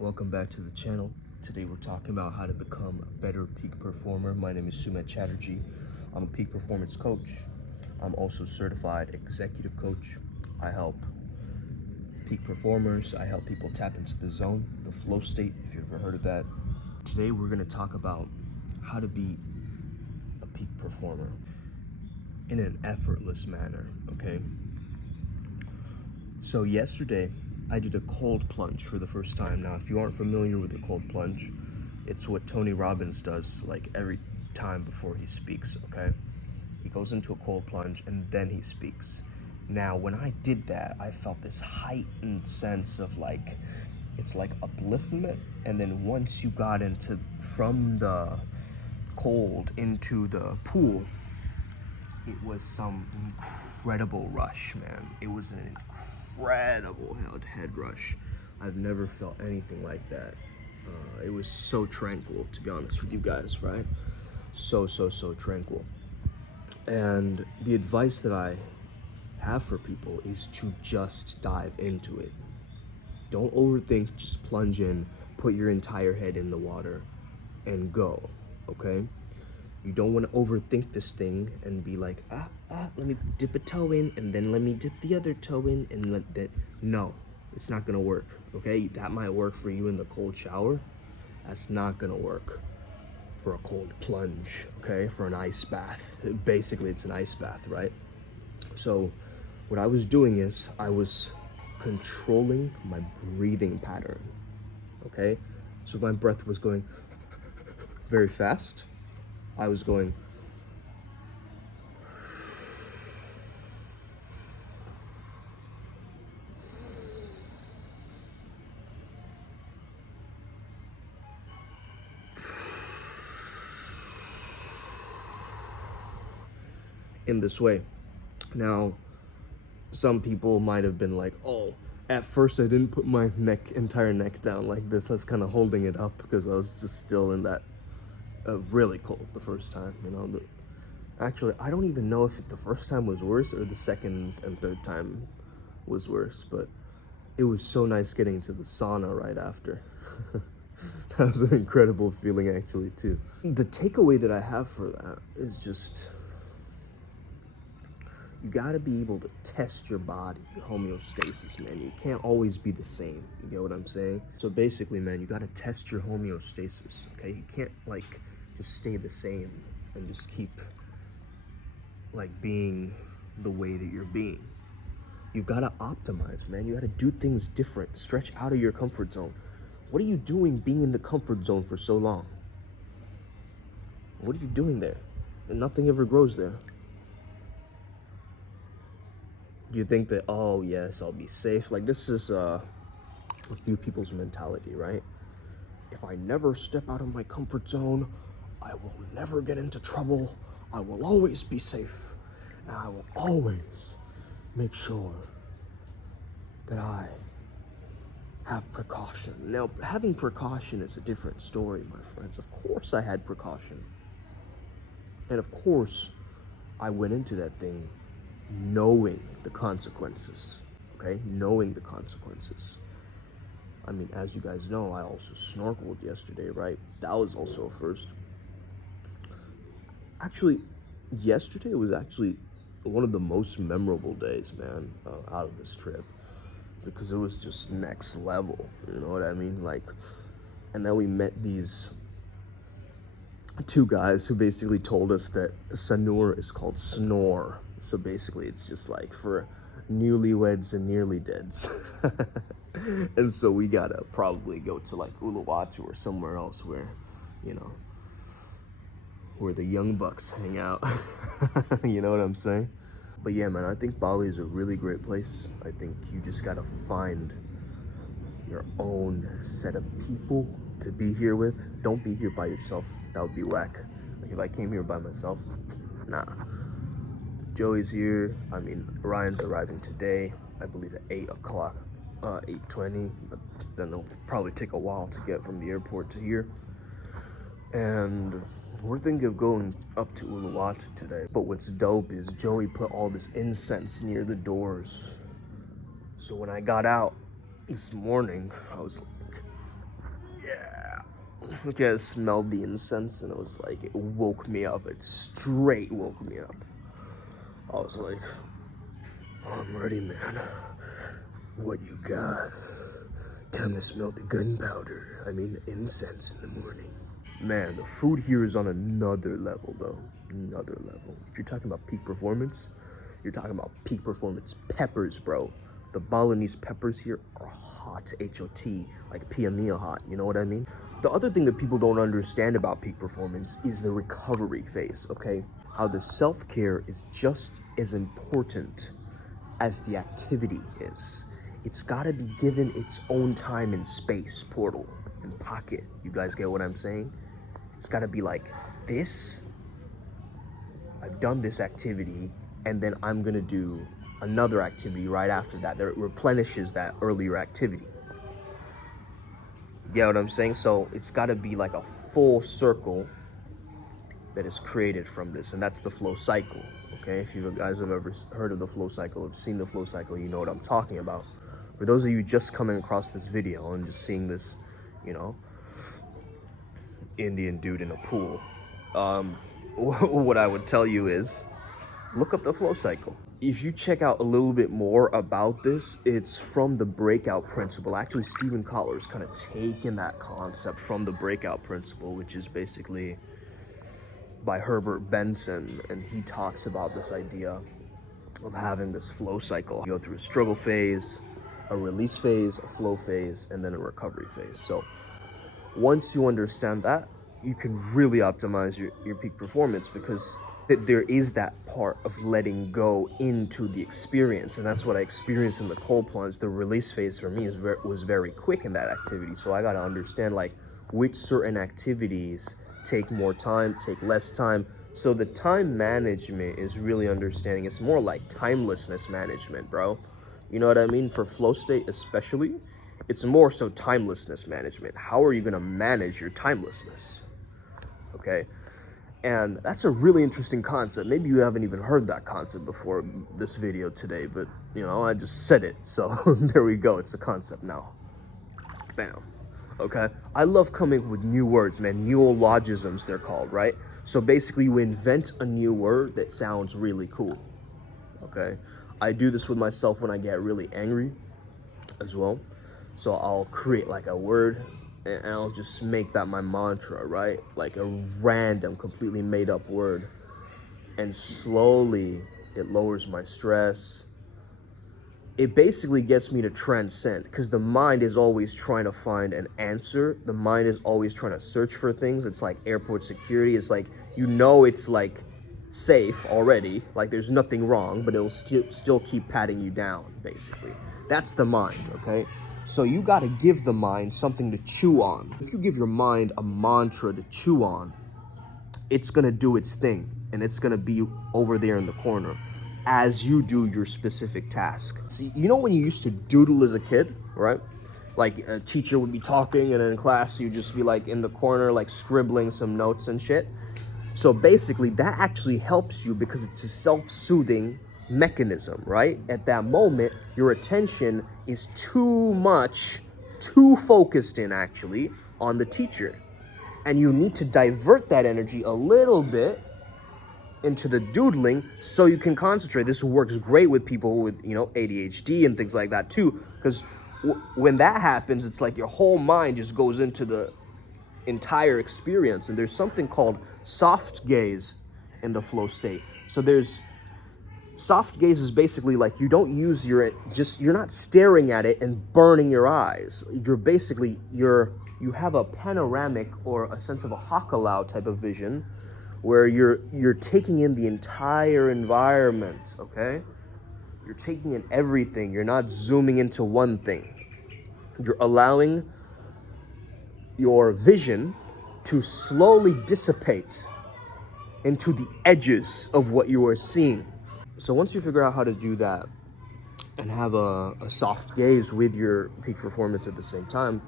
Welcome back to the channel. Today we're talking about how to become a better peak performer. My name is Sumit Chatterjee. I'm a peak performance coach. I'm also certified executive coach. I help peak performers. I help people tap into the zone, the flow state, if you've ever heard of that. Today we're going to talk about how to be a peak performer in an effortless manner, okay? So yesterday I did a cold plunge for the first time. Now, if you aren't familiar with the cold plunge, it's what Tony Robbins does like every time before he speaks, okay? He goes into a cold plunge and then he speaks. Now, when I did that, I felt this heightened sense of like, it's like upliftment. And then once you got into, from the cold into the pool, it was some incredible rush, man. It was an incredible head rush. I've never felt anything like that. It was so tranquil, to be honest with you guys, right? So tranquil. And the advice that I have for people is to just dive into it. Don't overthink, just plunge in, put your entire head in the water and go, okay? You don't want to overthink this thing and be like, let me dip a toe in and then let me dip the other toe in and let that. No, it's not gonna work, okay? That might work for you in the cold shower. That's not gonna work for a cold plunge, okay? For an ice bath. Basically, it's an ice bath, right? So what I was doing is I was controlling my breathing pattern, okay? So my breath was going very fast. I was going in this way. Now, some people might have been like, oh, at first I didn't put my entire neck down like this. I was kind of holding it up because I was just still in that really cold the first time, you know. Actually, I don't even know if the first time was worse or the second and third time was worse, but it was so nice getting to the sauna right after. That was an incredible feeling actually too. The takeaway that I have for that is just, you gotta be able to test your body, your homeostasis, man. You can't always be the same, you get what I'm saying? So basically, man, you gotta test your homeostasis, okay? You can't like just stay the same and just keep like being the way that you're being. You gotta optimize, man. You gotta do things different, stretch out of your comfort zone. What are you doing being in the comfort zone for so long? What are you doing there? And nothing ever grows there. Do you think that, oh yes, I'll be safe? Like, this is a few people's mentality, right? If I never step out of my comfort zone, I will never get into trouble. I will always be safe. And I will always make sure that I have precaution. Now, having precaution is a different story, my friends. Of course I had precaution. And of course, I went into that thing knowing the consequences, okay? Knowing the consequences. I mean, as you guys know, I also snorkeled yesterday, right? That was also a first. Actually, yesterday was actually one of the most memorable days, man, out of this trip, because it was just next level, you know what I mean? Like, and then we met these two guys who basically told us that Sanur is called snore. So basically it's just like for newlyweds and nearly deads. And so we gotta probably go to like Uluwatu or somewhere else where, you know, where the young bucks hang out. You know what I'm saying? But yeah, man, I think Bali is a really great place. I think you just gotta find your own set of people to be here with. Don't be here by yourself. That would be whack. Like if I came here by myself, nah. Joey's here. I mean, Ryan's arriving today, I believe at 8 o'clock, 8:20, but then it'll probably take a while to get from the airport to here. And we're thinking of going up to Uluwatu today. But what's dope is Joey put all this incense near the doors. So when I got out this morning, I was like, yeah. Okay, I smelled the incense and it was like, it woke me up. It straight woke me up. I was like, I'm ready, man. What you got? Time to smell the gunpowder. I mean, the incense in the morning. Man, the food here is on another level, though. Another level. If you're talking about peak performance, you're talking about peak performance peppers, bro. The Balinese peppers here are hot, H-O-T, like Pia Mia hot, you know what I mean? The other thing that people don't understand about peak performance is the recovery phase, okay? How the self-care is just as important as the activity is. It's gotta be given its own time and space, portal, and pocket. You guys get what I'm saying? It's gotta be like, this, I've done this activity, and then I'm gonna do another activity right after that replenishes that earlier activity. You get what I'm saying? So it's gotta be like a full circle that is created from this, and that's the flow cycle, okay? If you guys have ever heard of the flow cycle, or seen the flow cycle, you know what I'm talking about. For those of you just coming across this video and just seeing this, you know, Indian dude in a pool, what I would tell you is, look up the flow cycle. If you check out a little bit more about this, it's from the breakout principle. Actually, Stephen Kotler's kind of taken that concept from the breakout principle, which is basically by Herbert Benson, and he talks about this idea of having this flow cycle. You go through a struggle phase, a release phase, a flow phase, and then a recovery phase. So once you understand that, you can really optimize your peak performance, because there is that part of letting go into the experience, and that's what I experienced in the cold plunge. The release phase for me was very quick in that activity, so I got to understand like which certain activities take more time, take less time. So the time management is really understanding. It's more like timelessness management, bro. You know what I mean? For flow state especially, it's more so timelessness management. How are you going to manage your timelessness? Okay? And that's a really interesting concept. Maybe you haven't even heard that concept before this video today, but you know, I just said it. So there we go. It's a concept now. Bam. Okay? I love coming up with new words, man. Neologisms, they're called, right? So basically you invent a new word that sounds really cool. Okay? I do this with myself when I get really angry as well. So I'll create like a word and I'll just make that my mantra, right? Like a random, completely made up word. And slowly it lowers my stress. It basically gets me to transcend, because the mind is always trying to find an answer. The mind is always trying to search for things. It's like airport security. It's like, you know, it's like safe already, like there's nothing wrong, but it'll still keep patting you down, basically. That's the mind, okay? So you got to give the mind something to chew on. If you give your mind a mantra to chew on, it's going to do its thing, and it's going to be over there in the corner as you do your specific task. See, you know when you used to doodle as a kid, right? Like a teacher would be talking, and in class you'd just be like in the corner, like scribbling some notes and shit. So basically that actually helps you, because it's a self-soothing mechanism, right? At that moment, your attention is too focused in actually on the teacher. And you need to divert that energy a little bit into the doodling so you can concentrate. This works great with people with, you know, ADHD and things like that too, because when that happens, it's like your whole mind just goes into the entire experience. And there's something called soft gaze in the flow state. So there's soft gaze is basically like you don't use you're not staring at it and burning your eyes. You have a panoramic or a sense of a hakalau type of vision, where you're taking in the entire environment, okay? You're taking in everything. You're not zooming into one thing. You're allowing your vision to slowly dissipate into the edges of what you are seeing. So once you figure out how to do that and have a soft gaze with your peak performance at the same time,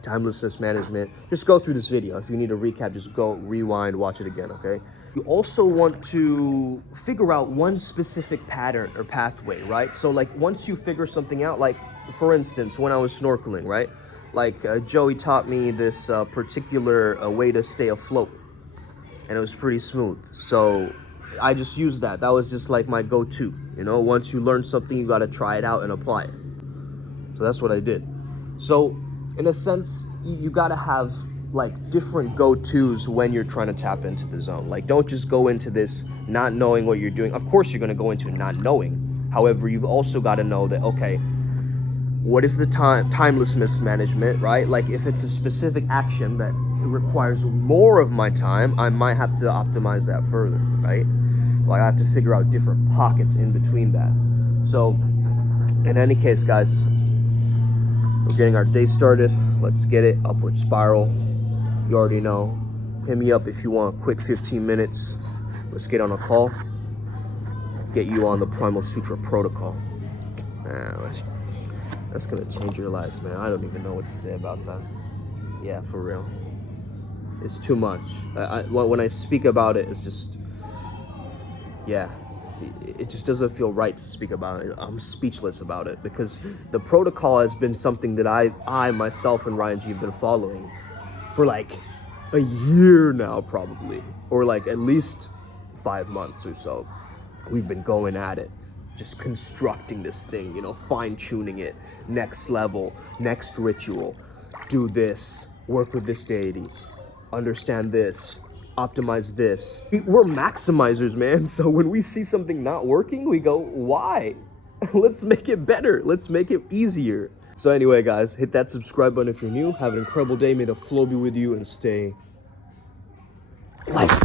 timelessness management, just go through this video. If you need a recap, just go rewind, watch it again, okay? You also want to figure out one specific pattern or pathway, right? So like once you figure something out, like for instance, when I was snorkeling, right? Like Joey taught me this particular way to stay afloat, and it was pretty smooth. So I just used that. That was just like my go-to. You know, once you learn something, you got to try it out and apply it. So that's what I did. So in a sense, you got to have like different go-tos when you're trying to tap into the zone. Like, don't just go into this not knowing what you're doing. Of course, you're going to go into not knowing. However, you've also got to know that, okay, what is the timelessness management, right? Like, if it's a specific action that requires more of my time, I might have to optimize that further, right? Like, I have to figure out different pockets in between that. So in any case, guys, we're getting our day started. Let's get it. Upward spiral. You already know. Hit me up if you want a quick 15 minutes. Let's get on a call. Get you on the Primal Sutra protocol. That's gonna change your life, man. I don't even know what to say about that. Yeah, for real. It's too much. When I speak about it, it's just, yeah. It just doesn't feel right to speak about it. I'm speechless about it because the protocol has been something that I myself and Ryan G have been following for like a year now, probably, or like at least 5 months or so. We've been going at it, just constructing this thing, you know, fine-tuning it, next level, next ritual, do this, work with this deity, understand this, optimize this. We're maximizers, man. So when we see something not working, we go, why? Let's make it better. Let's make it easier. So anyway, guys, hit that subscribe button if you're new. Have an incredible day. May the flow be with you and stay light.